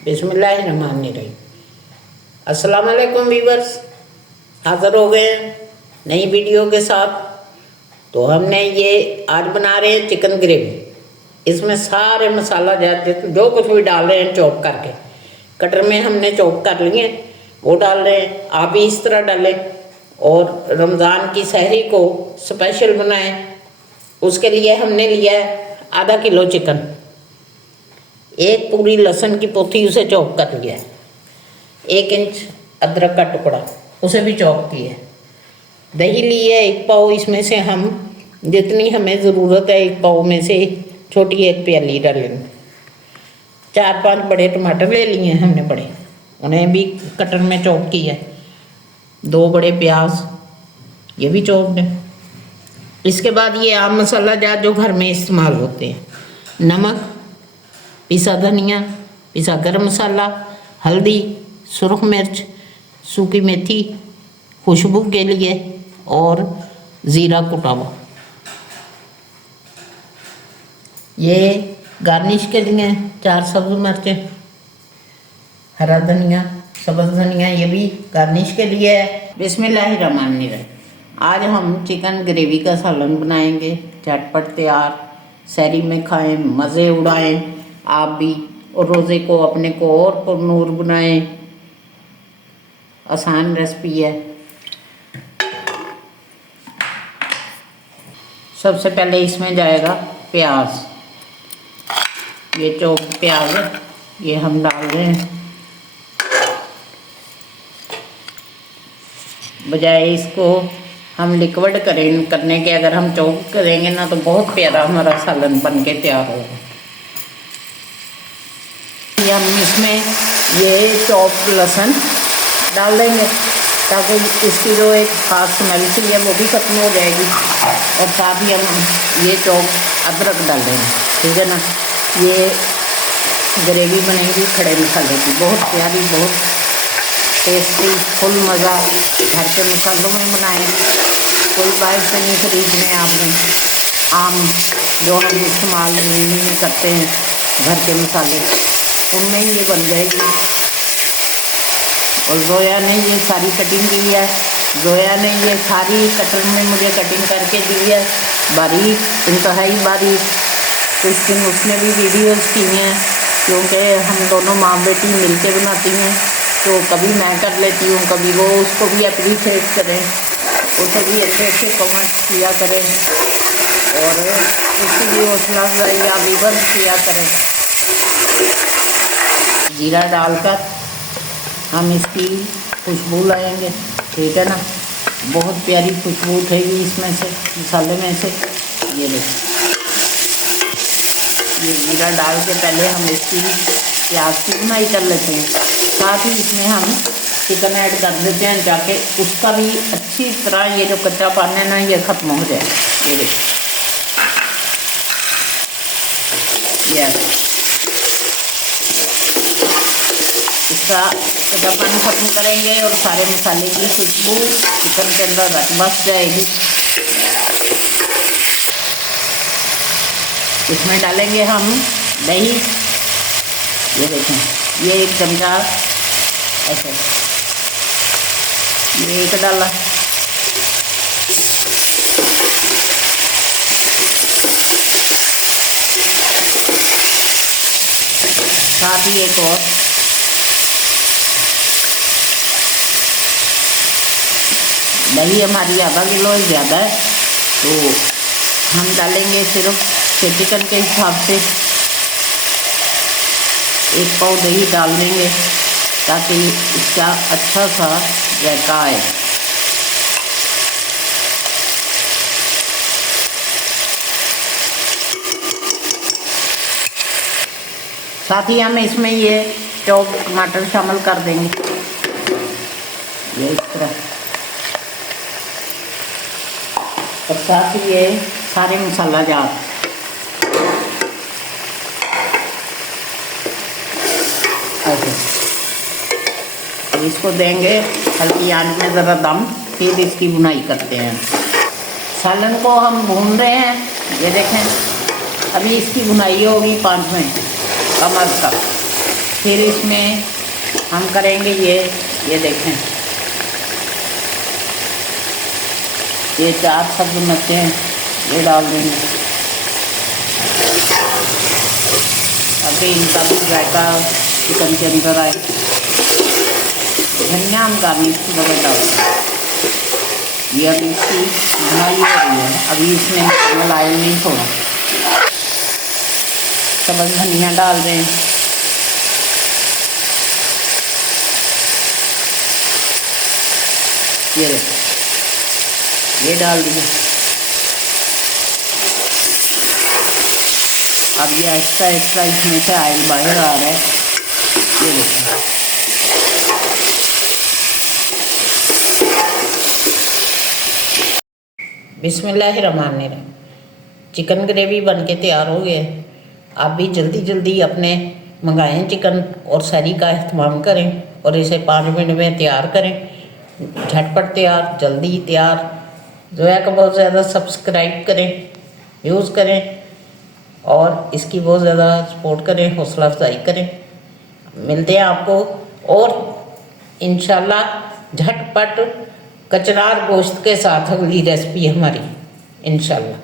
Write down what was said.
बिस्मिल्लाहिर्रहमानिर्रहीम। अस्सलाम वालेकुम व्यूअर्स, हाज़िर हो गए हैं नई वीडियो के साथ। तो हमने ये आज बना रहे हैं चिकन ग्रेवी। इसमें सारे मसाला जो कुछ भी डाल रहे हैं चॉप करके, कटर में हमने चॉप कर लिए वो डाल रहे हैं। आप भी इस तरह डालें और रमज़ान की सहरी को स्पेशल बनाएं। उसके लिए हमने लिया है आधा किलो चिकन, एक पूरी लहसुन की पोथी उसे चॉप कर लिया है, 1 इंच अदरक का टुकड़ा उसे भी चॉप किया है। दही ली है 1 पाव, इसमें से हम जितनी हमें ज़रूरत है 1 पाव में से छोटी 1 प्याली डालेंगे। 4-5 बड़े टमाटर ले लिए हैं हमने बड़े, उन्हें भी कटर में चॉप किया है। 2 बड़े प्याज ये भी चॉप है। इसके बाद ये आम मसाला जात जो घर में इस्तेमाल होते हैं, नमक, पिसा धनिया, पिसा गरम मसाला, हल्दी, सुरख मिर्च, सूखी मेथी खुशबू के लिए और ज़ीरा कुटा हुआ। ये गार्निश के लिए 4 सब्ज़ मिर्चें, हरा धनिया, सब्ज़ धनिया ये भी गार्निश के लिए है। बिस्मिल्लाहिर्रहमानिर्रहीम। आज हम चिकन ग्रेवी का सालन बनाएंगे, झटपट तैयार। सहरी में खाएं, मज़े उड़ाएं आप भी, और रोज़े को अपने को और पुरनूर बनाएं। आसान रेसिपी है। सबसे पहले इसमें जाएगा प्याज। ये चॉप प्याज है, ये हम डाल रहे हैं। बजाय इसको हम लिक्विड करने के अगर हम चॉप करेंगे ना तो बहुत प्यारा हमारा सालन बन के तैयार होगा। हम इसमें ये चॉप लहसुन डाल देंगे ताकि इसकी जो एक ख़ास स्मेल सी है वो भी खत्म हो जाएगी। और साथ ही हम ये चॉप अदरक डाल देंगे, ठीक है ना। ये ग्रेवी बनेगी खड़े मसाले की, बहुत प्यारी, बहुत टेस्टी, फुल मज़ा। घर के मसालों में बनाएं, कोई बाहर से नहीं खरीदने आपने। आम जो हम इस्तेमाल में करते हैं घर के मसाले, उनमें ही ये बन जाएगी। और जोया ने ये सारी कटिंग की है, जोया ने ये सारी कटर में मुझे कटिंग करके दी है, बारीक, इंतहाई बारीक। कुछ दिन उसने भी वीडियोस की हैं, क्योंकि हम दोनों माँ बेटी मिलके बनाती हैं, तो कभी मैं कर लेती हूँ, कभी वो। उसको भी अप्रीशिएट करें, उसे भी अच्छे अच्छे कमेंट्स किया करें और उसकी भी हौसला अफजाई या विवर्स किया करें। जीरा डालकर हम इसकी खुशबू लाएंगे, ठीक है ना। बहुत प्यारी खुशबू उठेगी इसमें से, मसाले में से। ये देखिए, ये जीरा डाल के पहले हम इसकी प्याज की भुनाई कर लेते हैं। साथ ही इसमें हम चिकन ऐड कर देते हैं, जाके उसका भी अच्छी तरह ये जो कच्चा पानी है ना ये ख़त्म हो जाए। ये देखिए, इसका कच्चा पानी ख़त्म करेंगे और सारे मसाले की खुशबू चिकन के अंदर बस जाएगी। इसमें डालेंगे हम दही। ये देखें, ये 1 चमचा ऐसे, ये 1 डाला। साथ ही एक और, दही हमारी आधा किलो ही ज़्यादा है, तो हम डालेंगे सिर्फ चिकन के हिसाब से 1 पाव दही डाल देंगे ताकि इसका अच्छा सा जायका आए। साथ ही हम इसमें ये चॉप टमाटर शामिल कर देंगे, ये इस तरह। और साथ ही ये सारे मसाला जात ऐसे, अब इसको देंगे हल्की आंच में ज़रा दम, फिर इसकी बुनाई करते हैं। सालन को हम भून रहे हैं, ये देखें। अभी इसकी बुनाई होगी 5 मिनट कम अज़ कम। फिर इसमें हम करेंगे ये देखें, ये 4 सब्ज़ मिर्चें ये डाल देंगे। अभी इनका भी जायका चिकन के अंदर आए। धनिया हम गार्निश की बगैर डालते हैं। ये अभी इसकी भुनाई हो रही है, अभी इसमें मलाई नहीं छोड़ा। सब्ज़ धनिया डाल दें, ये देखो ये डाल दिए। अब ये एक्स्ट्रा इसमें से ऑयल बाहर आ रहा है, ये देखो। बिस्मिल्लाहिर्रहमानिर्रहीम। चिकन ग्रेवी बनके तैयार हो गया। आप भी जल्दी जल्दी अपने मंगाएं चिकन और सैरी का एहतमाम करें और इसे 5 मिनट में तैयार करें। झटपट तैयार, जल्दी तैयार। जोया को बहुत ज़्यादा सब्सक्राइब करें, व्यूज़ करें और इसकी बहुत ज़्यादा सपोर्ट करें, हौसला अफजाई करें। मिलते हैं आपको और इंशाल्लाह झटपट कचनार गोश्त के साथ अगली रेसिपी हमारी इंशाल्लाह।